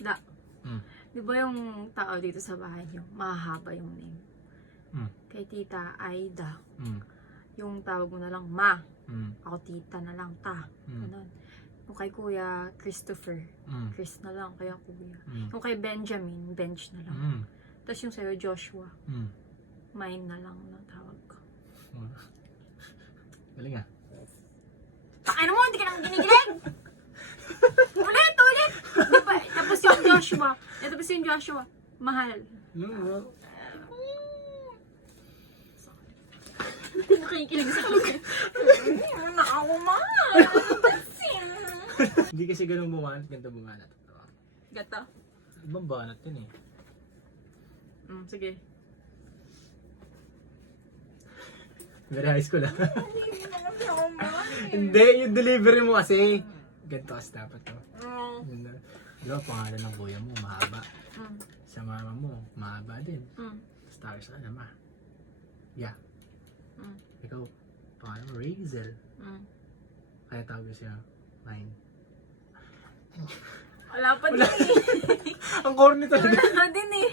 Da. Mm. Di ba yung tao dito sa bahay niyo, mahahaba yung name? Mm. Kay Tita Aida, Mm. yung tawag mo na lang Ma. Mm. Ako Tita na lang, Ta. Mm. Ganun. Yung kay Kuya Christopher, Mm. Chris na lang, kaya Kuya. Mm. Yung kay Benjamin, Bench na lang. Mm. Tapos yung sa'yo, Joshua, Mm. Mine na lang na tawag ko. Galing ah. Paano mo, hindi ka nang ginigilig! Ulit! Di ba? Tapos yung Joshua, mahal. Hindi nakikilig sa akin. Ako mahal! Hindi kasi ganun bumanat, ganito bumanat. Gata? Ibang banat yun eh. Sige. Very high school ah. Hindi, yung delivery mo kasi. Ganito kasi dapat to. Yun na. Di ba, pangalan ng kuya mo, mahaba. Sa mama mo, mahaba din. Tapos tayo sa ama. Yeah. Ikaw, pangalan mo, Razel. Kaya tawag ko siya, Mine. Wala pa din eh. Ang corny talaga. Wala din eh.